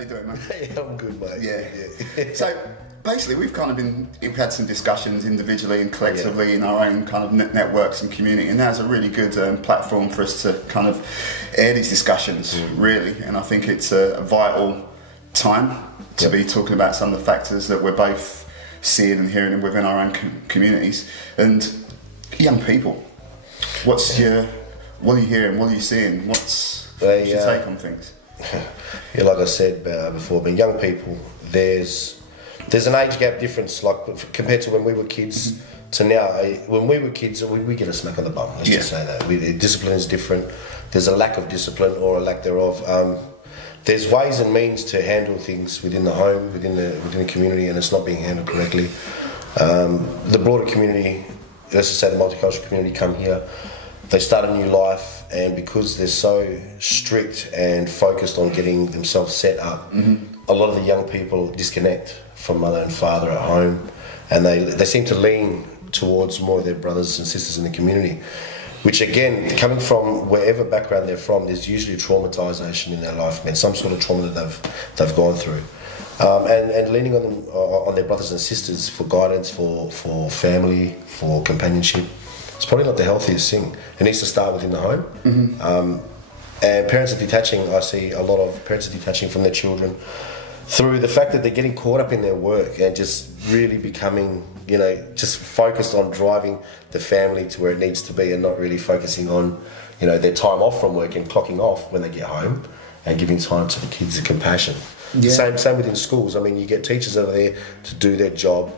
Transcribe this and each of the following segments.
How you doing, man? Yeah, I'm good, mate. Yeah. So basically, we've had some discussions individually and collectively in our own kind of networks and community, and that's a really good platform for us to kind of air these discussions, really. And I think it's a vital time to be talking about some of the factors that we're both seeing and hearing within our own communities. And young people, what are you hearing? What are you seeing? What's your take on things? Yeah, like I said before, but young people, there's an age gap difference, like compared to when we were kids to now. When we were kids, we get a smack on the bum. Let's just say that. Discipline is different. There's a lack of discipline or a lack thereof. There's ways and means to handle things within the home, within the community, and it's not being handled correctly. The broader community, let's just say the multicultural community, come here. They start a new life, and because they're so strict and focused on getting themselves set up, a lot of the young people disconnect from mother and father at home, and they seem to lean towards more of their brothers and sisters in the community, which again, coming from wherever background they're from, there's usually traumatisation in their life, man, some sort of trauma that they've gone through. And leaning on them, on their brothers and sisters for guidance, for family, for companionship. It's probably not the healthiest thing. It needs to start within the home. And parents are detaching. I see a lot of parents are detaching from their children through the fact that they're getting caught up in their work and just really becoming, just focused on driving the family to where it needs to be and not really focusing on, their time off from work and clocking off when they get home and giving time to the kids and compassion. Yeah. Same within schools. I mean, you get teachers over there to do their job,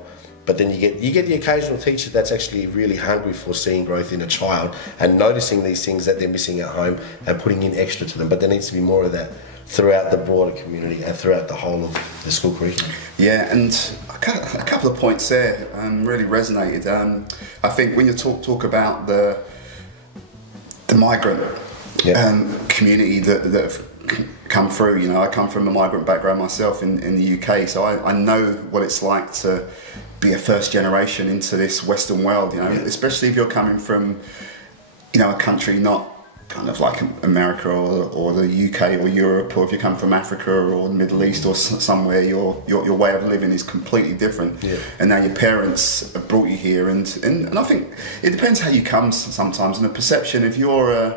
but then you get the occasional teacher that's actually really hungry for seeing growth in a child and noticing these things that they're missing at home and putting in extra to them. But there needs to be more of that throughout the broader community and throughout the whole of the school curriculum. Yeah, and a couple of points there really resonated. I think when you talk about the migrant community that have come through, I come from a migrant background myself in the UK, so I know what it's like to be a first generation into this Western world, especially if you're coming from, a country not kind of like America or the UK or Europe, or if you come from Africa or the Middle East or somewhere, your way of living is completely different. Yeah. And now your parents have brought you here, and I think it depends how you come sometimes, and the perception, if you're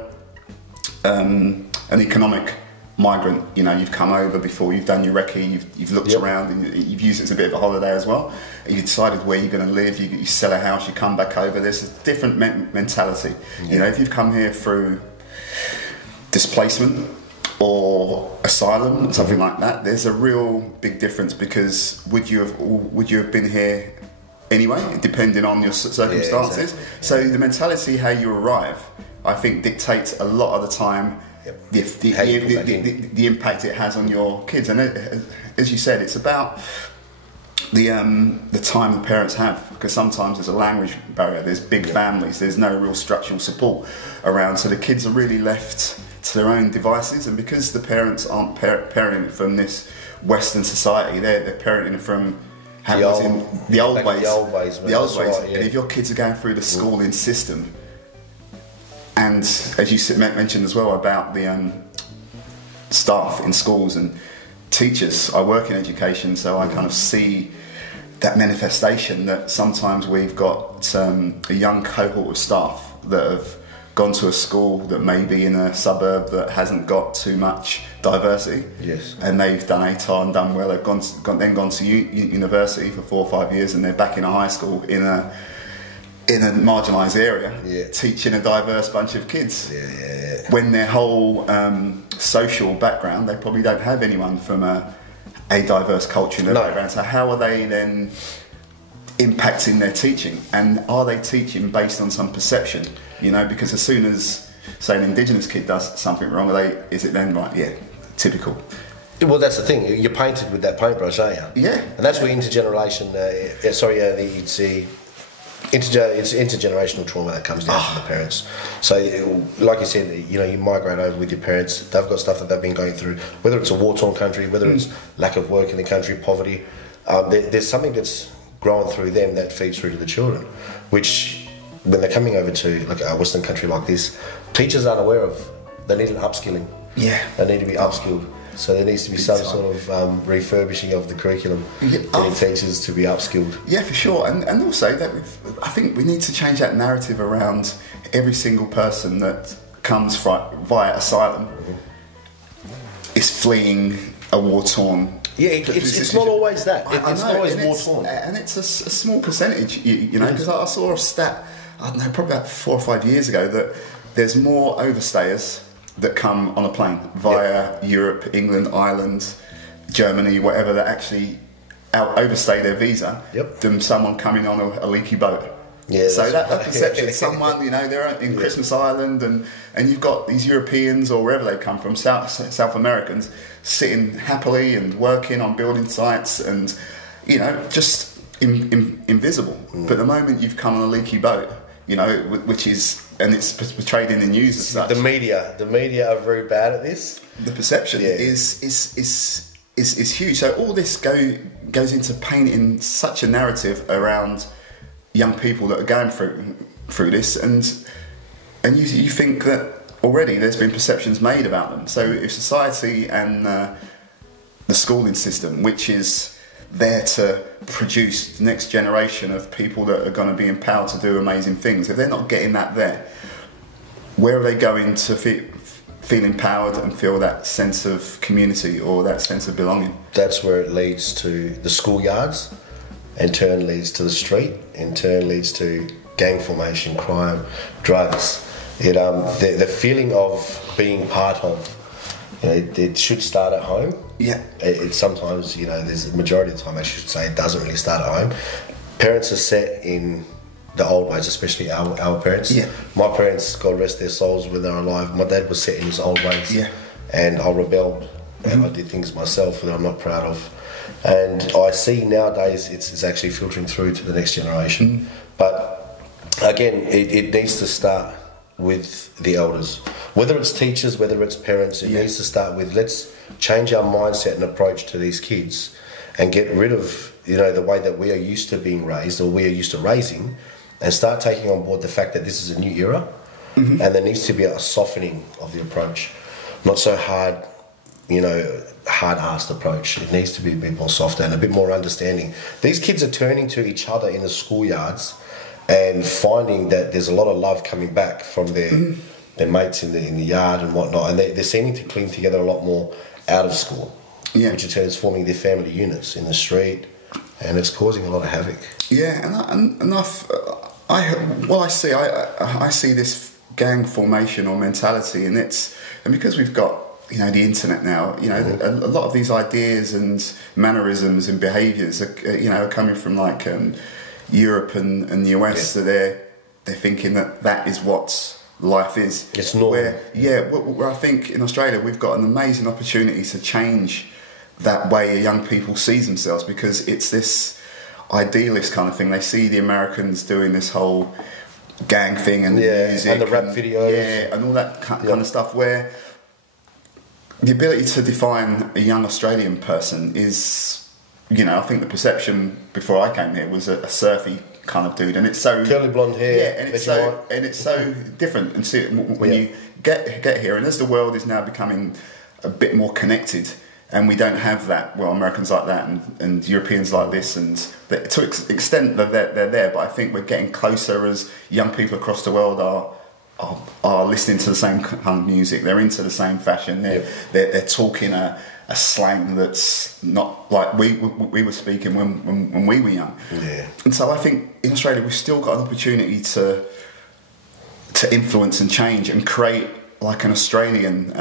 an economic migrant, you've come over before, you've done your recce, you've looked around, and you've used it as a bit of a holiday as well, and you decided where you're going to live, you sell a house, you come back over. There's a different mentality. If you've come here through displacement or asylum, something like that, there's a real big difference, because would you have been here anyway, depending on your circumstances? Exactly. So the mentality, how you arrive, I think dictates a lot of the time the impact it has on your kids. And as you said, it's about the time the parents have, because sometimes there's a language barrier, there's big families, there's no real structural support around, so the kids are really left to their own devices. And because the parents aren't parenting from this Western society, they're parenting from the old ways. And if your kids are going through the schooling system, and as you mentioned as well about the staff in schools and teachers, I work in education, so I kind of see that manifestation, that sometimes we've got a young cohort of staff that have gone to a school that may be in a suburb that hasn't got too much diversity. Yes. And they've done ATAR and done well. They've then gone to university for 4 or 5 years, and they're back in a high school in a marginalised area, teaching a diverse bunch of kids. When their whole social background, they probably don't have anyone from a diverse culture in their background. So how are they then impacting their teaching? And are they teaching based on some perception? Because as soon as, say, an Indigenous kid does something wrong, is it then right? Yeah, typical. Well, that's the thing. You're painted with that paintbrush, aren't you? Yeah. And that's where it's intergenerational trauma that comes down from the parents. So, like you said, you migrate over with your parents. They've got stuff that they've been going through, whether it's a war-torn country, whether it's lack of work in the country, poverty. There's something that's growing through them that feeds through to the children, which, when they're coming over to like a Western country like this, teachers aren't aware of. They need an upskilling. Yeah. They need to be upskilled. So there needs to be some sort of refurbishing of the curriculum, getting teachers to be upskilled. Yeah, for sure. And also, that I think we need to change that narrative around every single person that comes via asylum is fleeing a war-torn... Yeah, it's not always that. It's not always war-torn. And it's a small percentage, you know, because I saw a stat, I don't know, probably about 4 or 5 years ago, that there's more overstayers that come on a plane via Europe, England, Ireland, Germany, whatever, that actually overstay their visa than someone coming on a leaky boat. Yeah, so that perception, someone, you know, they're in Christmas Island, and you've got these Europeans or wherever they come from, South Americans, sitting happily and working on building sites, and you know, just invisible. But the moment you've come on a leaky boat, you know, which is, and it's portrayed in the news as such. The media are very bad at this. The perception is huge. So all this goes into painting such a narrative around young people that are going through this, and you think that already there's been perceptions made about them. So if society and the schooling system, which is there to produce the next generation of people that are going to be empowered to do amazing things, if they're not getting that there, where are they going to feel empowered and feel that sense of community or that sense of belonging? That's where it leads to the schoolyards, in turn leads to the street, in turn leads to gang formation, crime, drugs. The feeling of being part of, you know, it should start at home. Yeah. It sometimes, you know, there's a majority of the time I should say it doesn't really start at home. Parents are set in the old ways, especially our parents. Yeah. My parents, God rest their souls when they're alive, my dad was set in his old ways. Yeah. And I rebelled and I did things myself that I'm not proud of. And I see nowadays it's actually filtering through to the next generation. But again, it needs to start with the elders. Whether it's teachers, whether it's parents, it needs to start with, let's change our mindset and approach to these kids and get rid of, you know, the way that we are used to being raised or we are used to raising, and start taking on board the fact that this is a new era and there needs to be a softening of the approach. Not so hard, you know, hard-assed approach. It needs to be a bit more softer and a bit more understanding. These kids are turning to each other in the schoolyards and finding that there's a lot of love coming back from their mates in the yard and whatnot, and they're seeming to cling together a lot more out of school, which in turn is forming their family units in the street, and it's causing a lot of havoc. Yeah, and I see this gang formation or mentality, and because we've got, you know, the internet now, you know, a lot of these ideas and mannerisms and behaviours are coming from like Europe and the US, so they're thinking that is what life is. It's normal. Where I think in Australia we've got an amazing opportunity to change that way young people see themselves, because it's this idealist kind of thing. They see the Americans doing this whole gang thing and the music and the rap videos, and all that kind of stuff, where the ability to define a young Australian person is, you know, I think the perception before I came here was a surfy kind of dude, and it's so curly blonde hair, and it's so different. And see when you get here, and as the world is now becoming a bit more connected, and we don't have that. Well, Americans like that, and Europeans like this, and to an extent that they're there. But I think we're getting closer as young people across the world are listening to the same kind of music. They're into the same fashion. They're talking a slang that's not like we were speaking when we were young. Yeah. And so I think in Australia we've still got an opportunity to influence and change and create like an Australian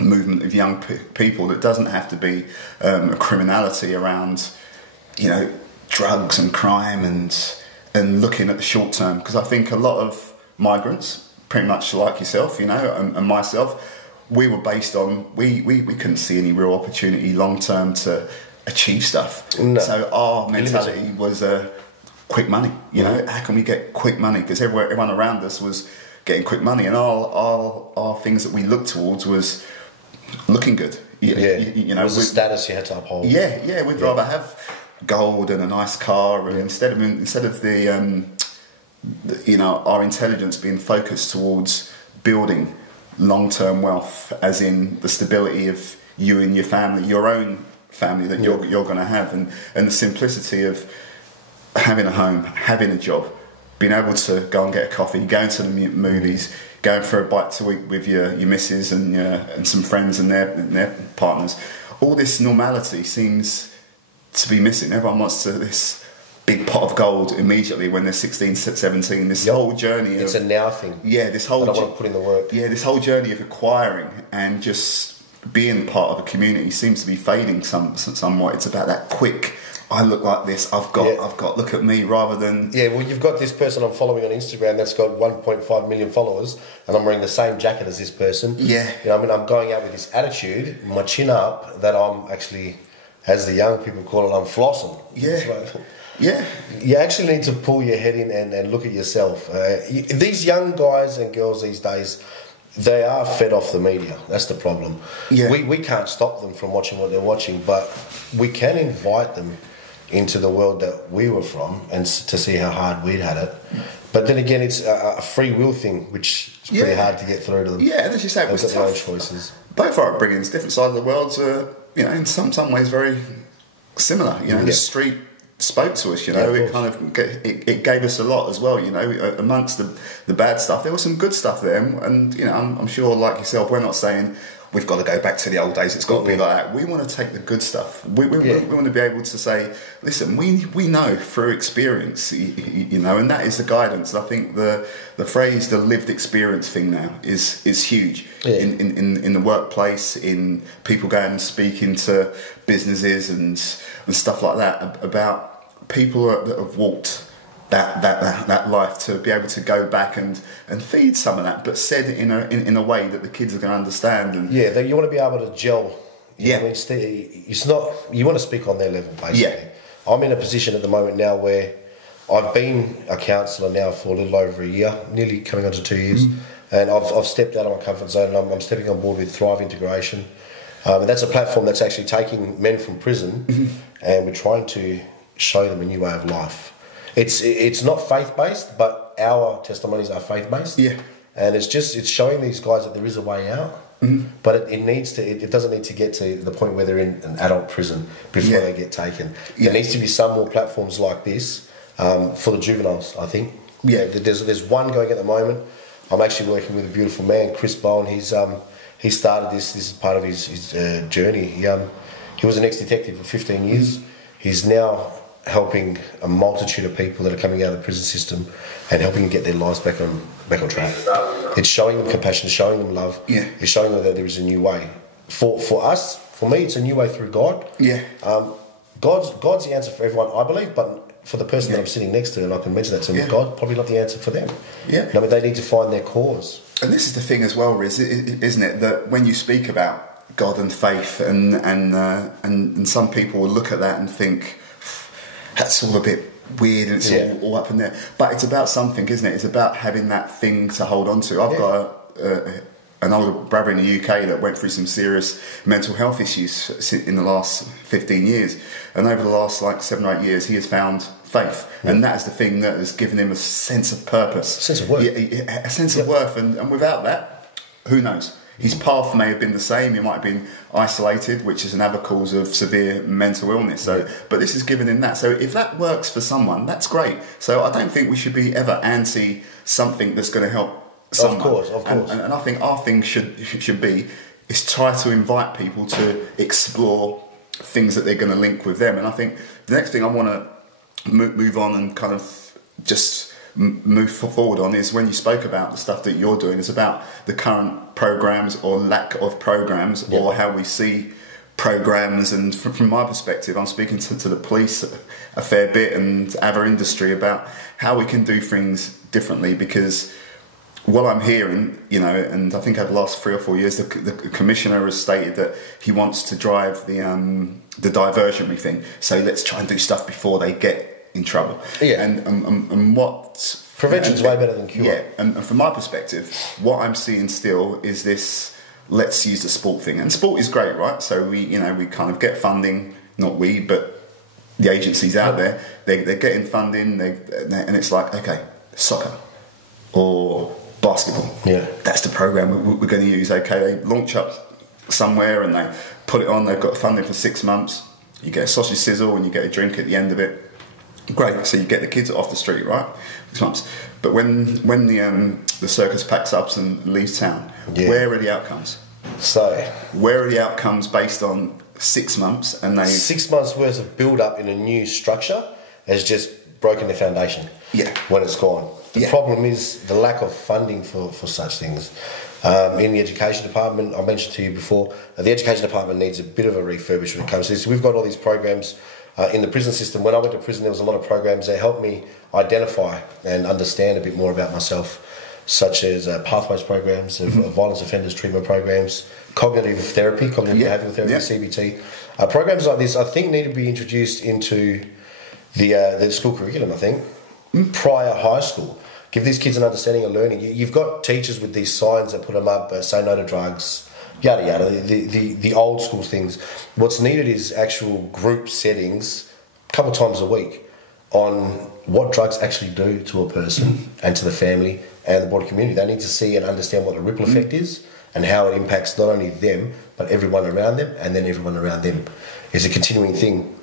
movement of young people that doesn't have to be a criminality around, you know, drugs and crime and looking at the short term. Because I think a lot of migrants, pretty much like yourself, you know, and myself, we were based on we couldn't see any real opportunity long term to achieve stuff. No. So our mentality was quick money. You know, how can we get quick money? Because everyone around us was getting quick money, and our things that we looked towards was looking good. You know, it was the status you had to uphold. Yeah, we'd rather have gold and a nice car, and instead of the you know, our intelligence being focused towards building long-term wealth, as in the stability of you and your family, your own family that you're going to have, and the simplicity of having a home, having a job, being able to go and get a coffee, going to the movies, going for a bite to eat with your missus and some friends and their partners. All this normality seems to be missing. Everyone wants this big pot of gold immediately when they're 16, 17. This whole journey it's a now thing. Yeah, this whole I want to put in the work. Yeah, this whole journey of acquiring and just being part of a community seems to be fading somewhat. It's about that quick, I look like this, I've got, look at me, rather than... Yeah, well, you've got this person I'm following on Instagram that's got 1.5 million followers, and I'm wearing the same jacket as this person. Yeah. You know, I mean, I'm going out with this attitude, my chin up, that I'm actually, as the young people call it, I'm flossing. Yeah. You actually need to pull your head in and look at yourself. These young guys and girls these days, they are fed off the media. That's the problem. Yeah. We can't stop them from watching what they're watching, but we can invite them into the world that we were from and to see how hard we'd had it. But then again, it's a free will thing, which is pretty hard to get through to them. Yeah, and as you say, it was tough. Their own choices. Both our upbringings, different sides of the world, are, in some ways very similar. The street spoke to us, it kind of it gave us a lot as well, amongst the bad stuff. There was some good stuff there, and I'm sure, like yourself, we're not saying we've got to go back to the old days, it's got to be like that. We want to take the good stuff. We want to be able to say, listen, we know through experience, and that is the guidance. I think the phrase, the lived experience thing now is huge in the workplace, in people going and speaking to businesses and stuff like that, about people that have walked that life, to be able to go back and feed some of that, but said in a way that the kids are going to understand. And you want to be able to gel. It's not, you want to speak on their level, basically. Yeah. I'm in a position at the moment now where I've been a counsellor now for a little over a year, nearly coming on to 2 years, and I've stepped out of my comfort zone, and I'm stepping on board with Thrive Integration, and that's a platform that's actually taking men from prison, and we're trying to show them a new way of life. It's not faith-based, but our testimonies are faith-based. Yeah. And it's showing these guys that there is a way out, but it doesn't need to get to the point where they're in an adult prison before they get taken. There needs to be some more platforms like this for the juveniles, I think. Yeah. There's one going at the moment. I'm actually working with a beautiful man, Chris Bowen. He started this. This is part of his journey. He was an ex-detective for 15 years. He's now helping a multitude of people that are coming out of the prison system and helping them get their lives back on track. It's showing them compassion, showing them love. Yeah. It's showing them that there is a new way. For us, for me, it's a new way through God. Yeah. God's the answer for everyone, I believe, but for the person that I'm sitting next to, and I can mention that to them, God's probably not the answer for them. Yeah. I mean, they need to find their cause. And this is the thing as well, Riz, isn't it? That when you speak about God and faith, and some people will look at that and think, that's all a bit weird and it's all up in there. But it's about something, isn't it? It's about having that thing to hold on to. I've got an older brother in the UK that went through some serious mental health issues in the last 15 years. And over the last 7 or 8 years, he has found faith. Yeah. And that is the thing that has given him a sense of purpose. A sense of worth. A sense of worth. And without that, who knows? His path may have been the same. He might have been isolated, which is another cause of severe mental illness. So, but this has given him that. So if that works for someone, that's great. So I don't think we should be ever anti something that's going to help someone. Of course. And I think our thing should be is try to invite people to explore things that they're going to link with them. And I think the next thing I want to move on and kind of just move forward on is when you spoke about the stuff that you're doing, is about the current programs or lack of programs, or how we see programs. And from my perspective, I'm speaking to the police a fair bit and other industry about how we can do things differently, because what I'm hearing, and I think over the last 3 or 4 years, the commissioner has stated that he wants to drive the diversionary thing. So let's try and do stuff before they get in trouble. Yeah. And what prevention's way better than cure. Yeah. And from my perspective, what I'm seeing still is this let's use the sport thing. And sport is great, right? So we kind of get funding, not we, but the agencies out there, they're getting funding, and it's like, okay, soccer or basketball. Yeah. That's the program we're going to use. Okay, they launch up somewhere and they put it on. They've got funding for 6 months. You get a sausage sizzle and you get a drink at the end of it. Great. So you get the kids off the street, right? 6 months. But when the circus packs up and leaves town, where are the outcomes? So where are the outcomes based on 6 months? And they 6 months worth of build up in a new structure has just broken the foundation. Yeah. When it's gone. The problem is the lack of funding for such things. In the education department, I mentioned to you before, the education department needs a bit of a refurbish when it comes to this. We've got all these programs in the prison system. When I went to prison, there was a lot of programs that helped me identify and understand a bit more about myself, such as pathways programs, violence offenders treatment programs, cognitive therapy, cognitive behavioural therapy, CBT. Programs like this, I think, need to be introduced into the school curriculum, I think, prior high school. Give these kids an understanding of learning. You've got teachers with these signs that put them up, say no to drugs, yada yada, the old school things. What's needed is actual group settings a couple of times a week on what drugs actually do to a person and to the family and the broader community. They need to see and understand what the ripple effect is and how it impacts not only them but everyone around them, and then everyone around them. It's a continuing thing.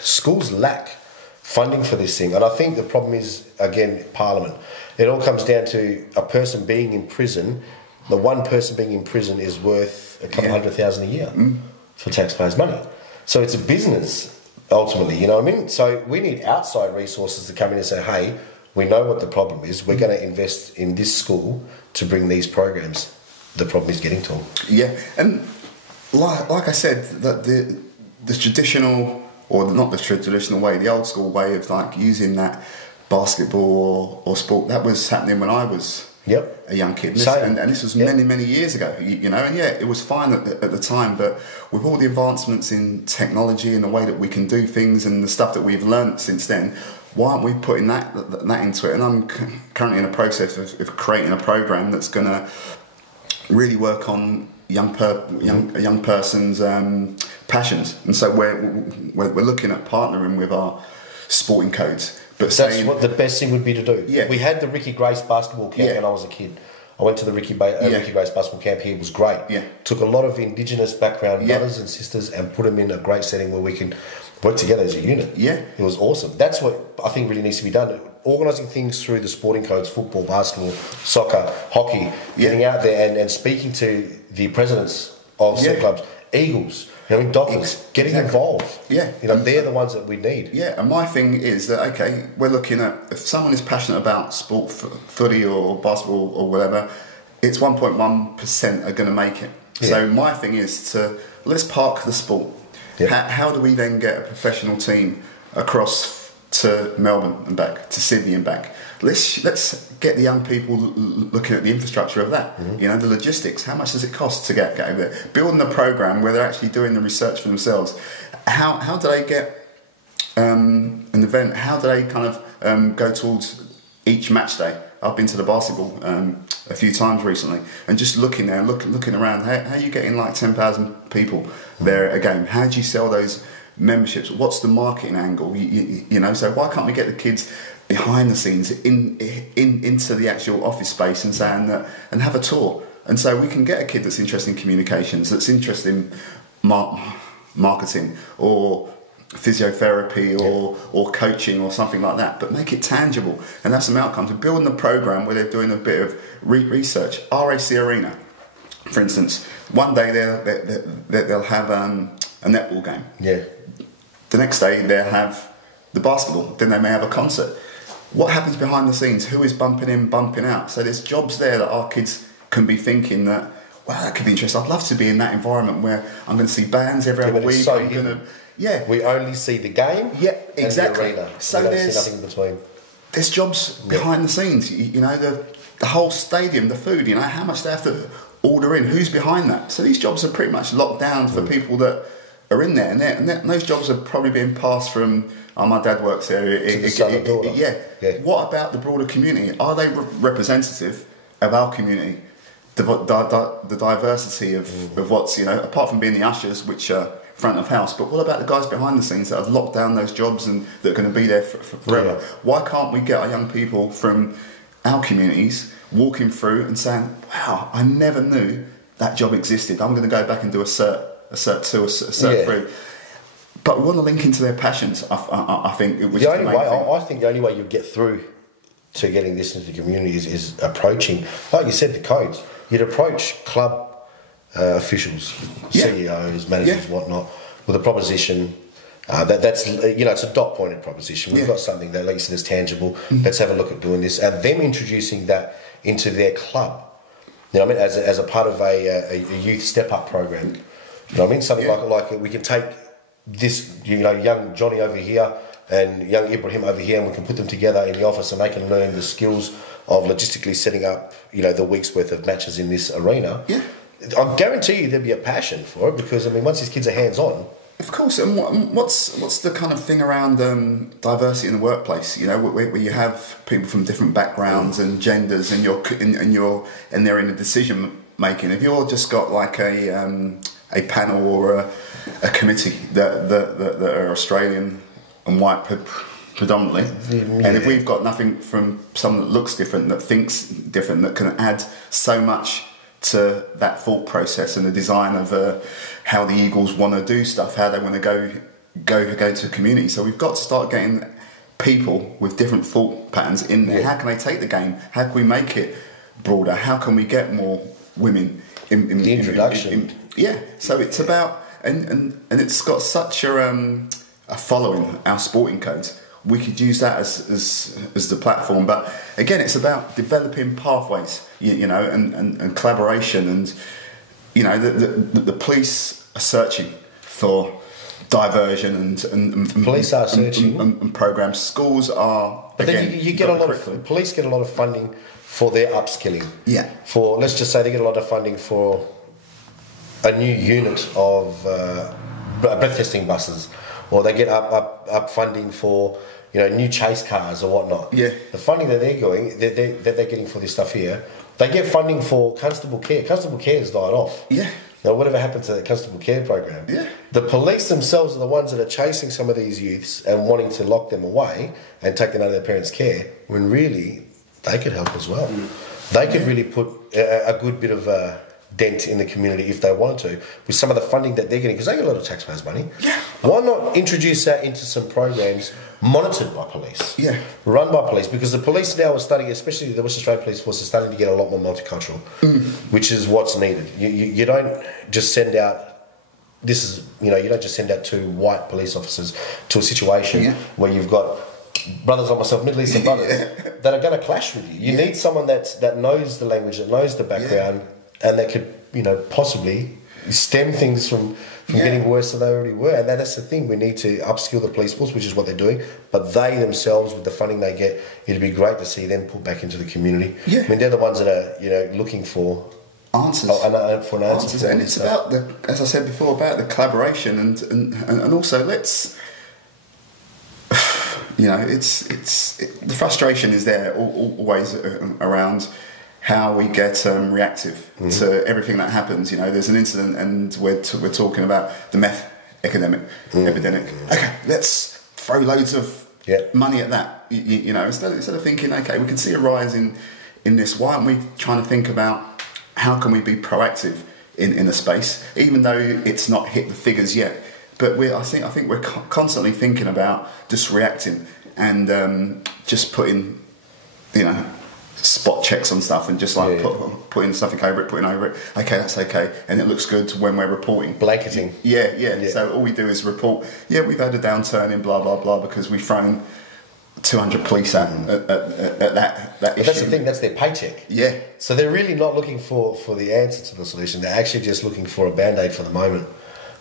Schools lack funding for this thing, and I think the problem is, again, Parliament. It all comes down to a person being in prison. The one person being in prison is worth a couple $100,000 a year for taxpayers' money. So it's a business, ultimately, you know what I mean? So we need outside resources to come in and say, hey, we know what the problem is. We're going to invest in this school to bring these programs. The problem is getting to them. Yeah, and like I said, that the traditional, or not the traditional way, the old school way of like using that basketball or sport, that was happening when I was a young kid. And this was many years ago, you know, and it was fine at the time, but with all the advancements in technology and the way that we can do things and the stuff that we've learnt since then, why aren't we putting that into it? And I'm currently in a process of creating a program that's going to really work on a young person's passions, and so we're looking at partnering with our sporting codes. But that's what the best thing would be to do. Yeah, we had the Ricky Grace basketball camp when I was a kid. I went to the Ricky Grace basketball camp here. It was great. Yeah, took a lot of Indigenous background brothers and sisters and put them in a great setting where we can work together as a unit. Yeah, it was awesome. That's what I think really needs to be done. Organising things through the sporting codes, football, basketball, soccer, hockey, getting out there and speaking to the presidents of some clubs, Eagles, you know, Dockers, getting involved. Yeah. You know, they're the ones that we need. Yeah, and my thing is that, okay, we're looking at, if someone is passionate about sport, footy or basketball or whatever, it's 1.1% are going to make it. Yeah. So my thing is let's park the sport. Yeah. How do we then get a professional team across to Melbourne and back, to Sydney and back? Let's get the young people looking at the infrastructure of that. You know, the logistics. How much does it cost to get over there? Building a program where they're actually doing the research for themselves. How do they get an event? How do they kind of go towards each match day? I've been to the basketball a few times recently, and just looking there, looking around. How are you getting like 10,000 people there at a game? How do you sell those memberships? What's the marketing angle? You know, so why can't we get the kids behind the scenes into the actual office space and saying that, and have a tour? And so we can get a kid that's interested in communications, that's interested in marketing or physiotherapy or coaching or something like that, but make it tangible and have some outcomes. And building a program where they're doing a bit of research. RAC Arena, for instance, one day they'll have a netball game. Yeah. The next day they'll have the basketball. Then they may have a concert. What happens behind the scenes? Who is bumping in, bumping out? So there's jobs there that our kids can be thinking that, wow, that could be interesting. I'd love to be in that environment where I'm going to see bands every other week. So we only see the game. Yeah, exactly. And the arena. So there's nothing in between. There's jobs behind the scenes. You know, the whole stadium, the food. You know, how much they have to order in. Who's behind that? So these jobs are pretty much locked down for people that are in there, and those jobs are probably being passed from. Oh, my dad works there. What about the broader community? Are they representative of our community? The diversity of what's, you know, apart from being the ushers, which are front of house, but what about the guys behind the scenes that have locked down those jobs and that are going to be there forever? Yeah. Why can't we get our young people from our communities walking through and saying, wow, I never knew that job existed. I'm going to go back and do a cert 2, a cert 3. But we want to link into their passions, I think. I think the only way you get through to getting this into the community is approaching, like you said, the codes. You'd approach club officials, CEOs, managers, whatnot, with a proposition. That's it's a dot-pointed proposition. We've got something that, like you said, is tangible. Let's have a look at doing this, and them introducing that into their club. You know what I mean? As a part of a youth step-up program. You know what I mean? Something like we can take this, young Johnny over here and young Ibrahim over here, and we can put them together in the office, and they can learn the skills of logistically setting up, the week's worth of matches in this arena. Yeah. I guarantee you there'd be a passion for it, because once these kids are hands-on. Of course. And what's the kind of thing around diversity in the workplace? Where you have people from different backgrounds and genders, and they're in a decision making. If you're just got like a panel or a committee that are Australian and white predominantly, and if we've got nothing from someone that looks different, that thinks different, that can add so much to that thought process and the design of how the Eagles want to do stuff, how they want to go to community. So we've got to start getting people with different thought patterns in there. How can they take the game? How can we make it broader? How can we get more women in the introduction? So it's about, and it's got such a following, our sporting codes. We could use that as the platform, but again, it's about developing pathways, and collaboration, and the police are searching for diversion and police are searching and programs. Schools are, but again, then you get a lot of police get a lot of funding for their upskilling. Yeah. For, let's just say, they get a lot of funding for a new unit of breath testing buses, or they get up funding for new chase cars or whatnot. Yeah. The funding that they're getting for this stuff here, they get funding for constable care. Constable care has died off. Yeah. Now, whatever happened to the constable care program? Yeah. The police themselves are the ones that are chasing some of these youths and wanting to lock them away and take them out of their parents' care, when really they could help as well. They could really put a good bit of a dent in the community if they wanted to, with some of the funding that they're getting, because they get a lot of taxpayers' money. Yeah. Why not introduce that into some programs monitored by police? Yeah. Run by police, because the police now are starting, especially the Western Australian Police Force, is starting to get a lot more multicultural, which is what's needed. You don't just send out. You don't just send out 2 white police officers to a situation where you've got brothers like myself, Middle Eastern brothers, that are going to clash with you. You need someone that knows the language, that knows the background, and that could, possibly stem things from getting worse than they already were. And that's the thing. We need to upskill the police force, which is what they're doing. But they themselves, with the funding they get, it'd be great to see them put back into the community. Yeah. I mean, they're the ones that are, looking for answers. For an answer. And it's about as I said before, about the collaboration and also let's. The frustration is there always around how we get reactive to everything that happens. There's an incident and we're talking about the meth epidemic. Okay, let's throw loads of money at that. Instead of thinking, okay, we can see a rise in this. Why aren't we trying to think about how can we be proactive in a space, even though it's not hit the figures yet? But I think we're constantly thinking about just reacting and just putting, spot checks on stuff and just like putting something over it, putting over it. Okay, that's okay, and it looks good when we're reporting. Blanketing. Yeah. So all we do is report. Yeah, we've had a downturn in blah blah blah because we've thrown 200 police at that issue. But that's the thing. That's their paycheck. Yeah. So they're really not looking for the answer to the solution. They're actually just looking for a band-aid for the moment,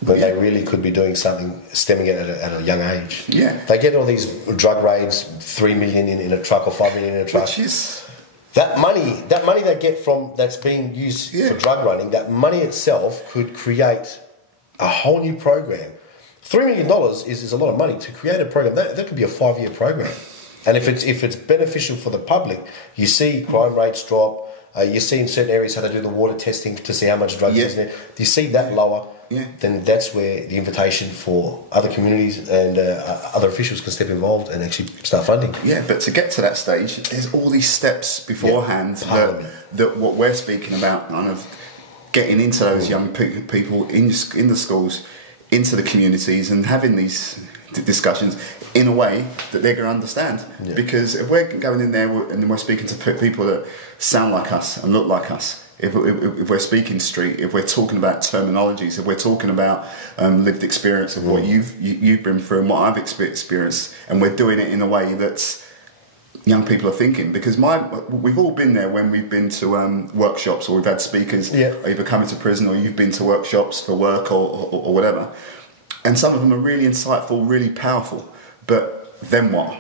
when they really could be doing something, stemming it at a young age. Yeah. They get all these drug raids, 3 million in a truck or 5 million in a truck. Which is... That money they get that's being used for drug running, that money itself could create a whole new program. $3 million is a lot of money to create a program. That could be a 5-year program. And if it's beneficial for the public, you see crime rates drop. You see in certain areas how they do the water testing to see how much drugs is in there. You see that lower, then that's where the invitation for other communities and other officials can step involved and actually start funding. Yeah, but to get to that stage, there's all these steps beforehand that what we're speaking about kind of getting into those young people in the schools, into the communities, and having these discussions in a way that they're going to understand. Yeah. Because if we're going in there and we're speaking to people that sound like us and look like us, if we're speaking street, if we're talking about terminologies, if we're talking about lived experience of what you've been through and what I've experienced, and we're doing it in a way that's young people are thinking, because we've all been there when we've been to workshops, or we've had speakers either coming to prison, or you've been to workshops for work or whatever, and some of them are really insightful, really powerful, but then what?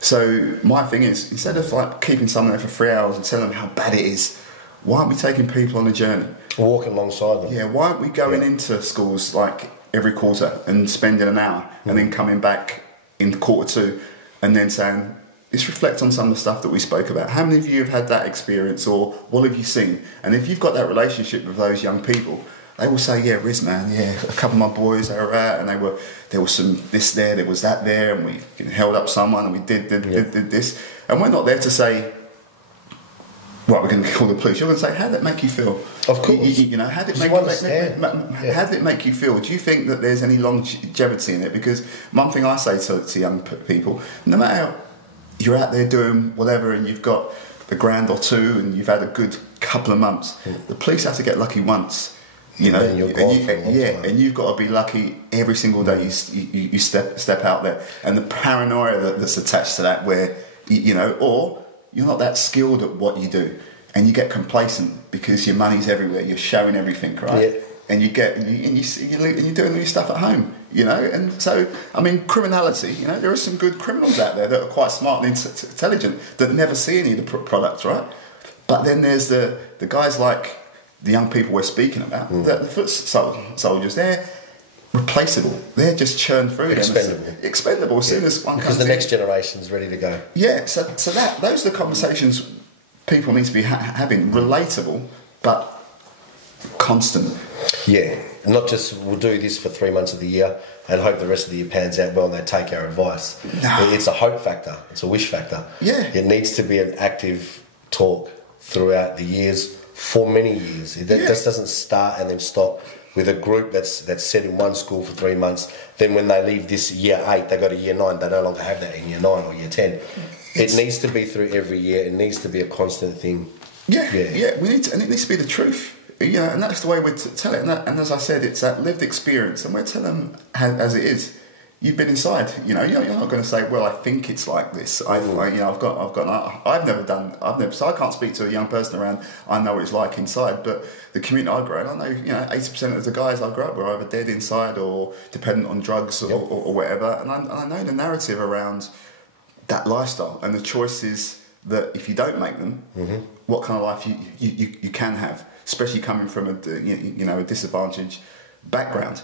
So my thing is, instead of like keeping someone there for 3 hours and telling them how bad it is, why aren't we taking people on a journey? Walking alongside them. Yeah, why aren't we going into schools like every quarter and spending an hour and then coming back in Q2 and then saying, let's reflect on some of the stuff that we spoke about. How many of you have had that experience, or what have you seen? And if you've got that relationship with those young people, they will say, yeah, Riz, man, yeah, a couple of my boys, they were out, and there was some this there, there was that there, and we held up someone, and we did this. And we're not there to say, well, we're going to call the police. You're going to say, how did it make you feel? Of course. You know, how did it make you feel? Do you think that there's any longevity in it? Because one thing I say to young people, no matter you're out there doing whatever and you've got a grand or two and you've had a good couple of months, the police have to get lucky once. You know, and you've got to be lucky every single day you step out there, and the paranoia that's attached to that, where you know, or you're not that skilled at what you do, and you get complacent because your money's everywhere, you're showing everything, right? Yeah. And you're doing all your stuff at home, you know. And so, I mean, criminality, you know, there are some good criminals out there that are quite smart and intelligent that never see any of the products, right? But then there's the guys like the young people we're speaking about, the foot soldiers, they're replaceable. They're just churned through. Expendable. As soon as one because comes the next generation's ready to go. Yeah, so those are the conversations people need to be having, relatable, but constant. Yeah, not just we'll do this for 3 months of the year and hope the rest of the year pans out well and they take our advice. No. It's a hope factor. It's a wish factor. Yeah. It needs to be an active talk throughout the years, for many years. It just doesn't start and then stop with a group that's set in one school for 3 months. Then when they leave this year 8, they go to year 9. They no longer have that in year 9 or year 10. It needs to be through every year. It needs to be a constant thing. Yeah. We need to, and it needs to be the truth. You know, and that's the way we tell it. And as I said, it's that lived experience, and we're telling them as it is. You've been inside. You know, you're not going to say, "Well, I think it's like this." So I can't speak to a young person around. I know what it's like inside, but the community I grew in, I know 80% of the guys I grew up were either dead inside or dependent on drugs or whatever. And I know the narrative around that lifestyle and the choices that if you don't make them, what kind of life you can have. Especially coming from a disadvantaged background,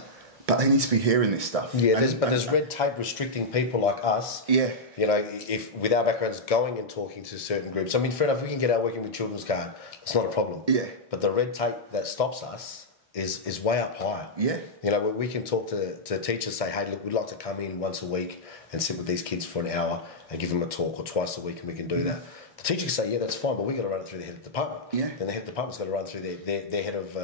but they need to be hearing this stuff. Yeah, there's red tape restricting people like us. Yeah, you know, if with our backgrounds going and talking to certain groups. I mean, fair enough, we can get out working with children's card. It's not a problem. Yeah, but the red tape that stops us is way up higher. Yeah, you know, we can talk to teachers, say, hey, look, we'd like to come in once a week and sit with these kids for an hour and give them a talk, or twice a week, and we can do that. The teachers say, yeah, that's fine, but we've got to run it through the head of the department. Yeah. Then the head of the department's got to run through their head of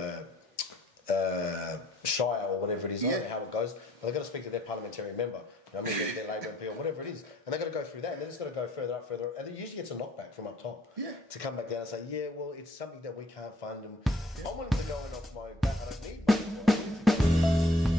shire or whatever it is. I don't know how it goes. But they've got to speak to their parliamentary member, their Labour MP or whatever it is. And they've got to go through that. And then it's got to go further up. And it usually gets a knockback from up top. Yeah. To come back down and say, yeah, well, it's something that we can't fund. And I'm willing to go and off my back. I don't need money.